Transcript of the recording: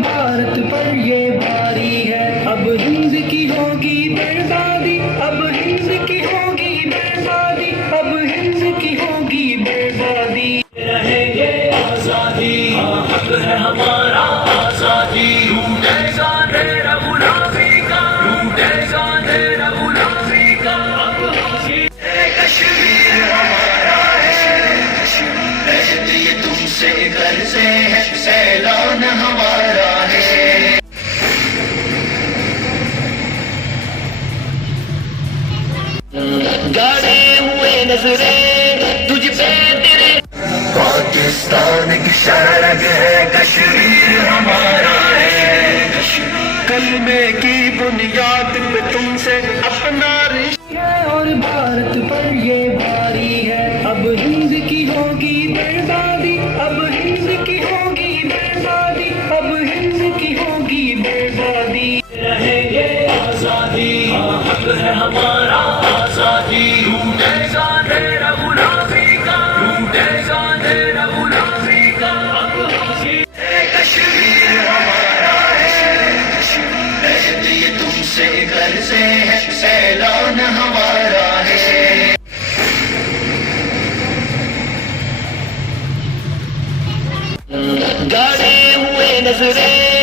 भारत पर ये बारी है, अब हिंद की होगी बर्बादी, अब हिंद की होगी बर्बादी, अब हिंद की होगी बर्बादी। रहेंगे आजादी, हक है हमारा आजादी, लूटेगा अंधेरा गुलामी का, लूटेगा अंधेरा गुलामी का। अब कश्मीर हमारा है, रहते ये तुमसे कर्जे है, सैलान हमारा है। गाड़े हुए नजरे तुझ पे तेरे, पाकिस्तान की शरग है, कश्मीर हमारा है। कलमे की बुनियाद पे तुमसे अपना रिश्ता है, और भारत पर ये बारी है, अब हिंद की होगी बर्बादी, अब हिंद की होगी बर्बादी, अब हिंद की होगी बर्बादी। रहेंगे आजादी, हक है हमारा आजादी, लूटेगा अंधेरा गुलामी का, लूटेगा अंधेरा गुलामी का। अब कश्मीर हमारा है, रहते ये तुमसे कर्जे है, सैलान हमारा है। गाड़े हुए नजरे